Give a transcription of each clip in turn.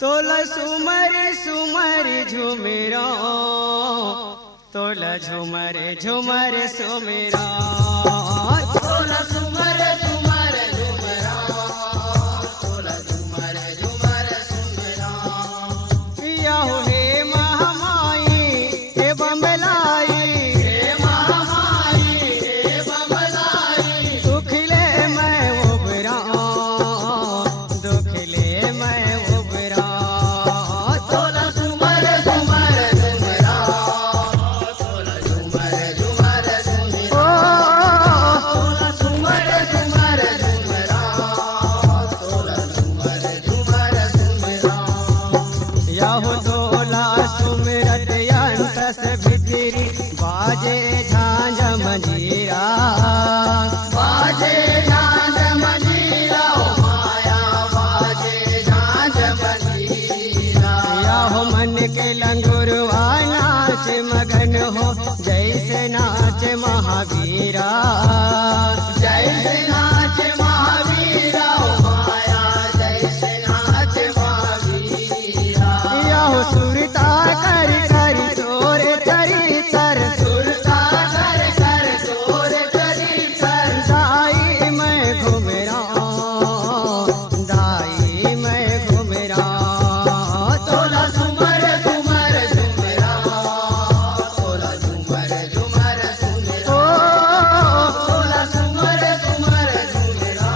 तोला सुमर सुमर झुमेरा, तोला झुमर झुमर सुमेरा, तोला सुमर सुमर झुमेरा, तोला झुमर झुमर सुमेरा। याहो हे महामाई हे बम्बलाई, हे महामाई हे बम्बलाई, दुखले मैं उबरा, दुखले मैं उबरा, तोला सुमर सुमर झुमेरा, तोला झुमर झुमर सुमेरा, तोला सुमर सुमर झुमेरा, तोला झुमर झुमर सुमेरा। याहो तोला सुमिरत अंतस भितरी, बाजे झांझ मंजीरा, बाजे झांझ मंजीरा, ओ माया बाजे झांझ मंजीरा। याहो मन के लंगुरवा नाच मगन हो, जैसे नाच महावीरा, जैसे नाच महावीरा, ओ माया जैसे नाच महावीरा। याहो सुरता कर कर तोर तरी तर, सुरता कर कर तोर तरी तर, दाई मैं घुमरा, दाई मैं घुमरा, तोला सुमर सुमर झुमरा, तोला झुमर झुमर सुमेरा, तोला सुमर सुमर झुमरा,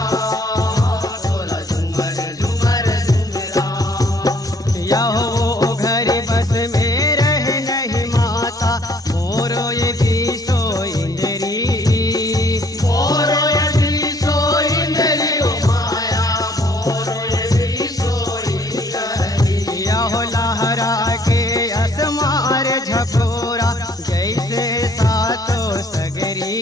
तोला झुमर झुमर सुमेरा। याहो घर बस में रह नहीं माता, मोरो ये भी सो इंद्री, मोरो ये भी सो इंद्री, ओ माया मोरो ये भी सो इंद्री। याहो लहरा के असमार झकोरा, जैसे सातो सगरी,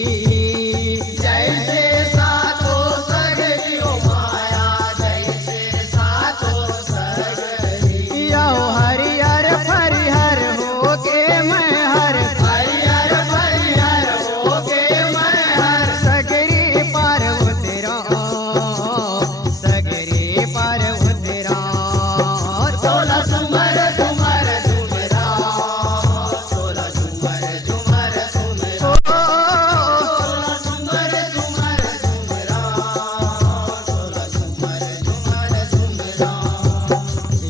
जैसे सातो सगरी, ओ माया जैसे सातो सगरी। याहो हरिहर परिहर हो के मैं हर, हरिहर परिहर हो के मैं हर, सगरी पार उतरा, सगरी पार उतरा, तोला सुमर सुमर झुमरा, तोला झुमर झुमर सुमेरा, तोला सुमर सुमर झुमरा, तोला झुमर झुमर सुमेरा।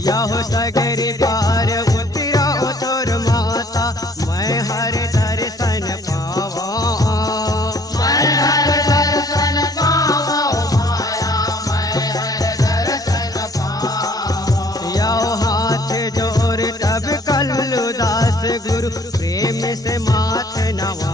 याहो सगरी पार उतरा तोर माता, मैं हर दर्शन पावा, मैं हर दर्शन पावा, ओ माया मैं हर दर्शन पावा। याहो हाथ जोर तब कल्लू दास गुरु, प्रेम से माथ नवा,